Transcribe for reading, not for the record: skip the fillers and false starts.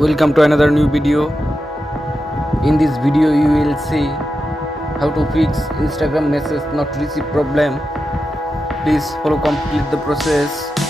Welcome to another new video. In this video you will see how to fix Instagram message not receive problem. Please follow complete the process.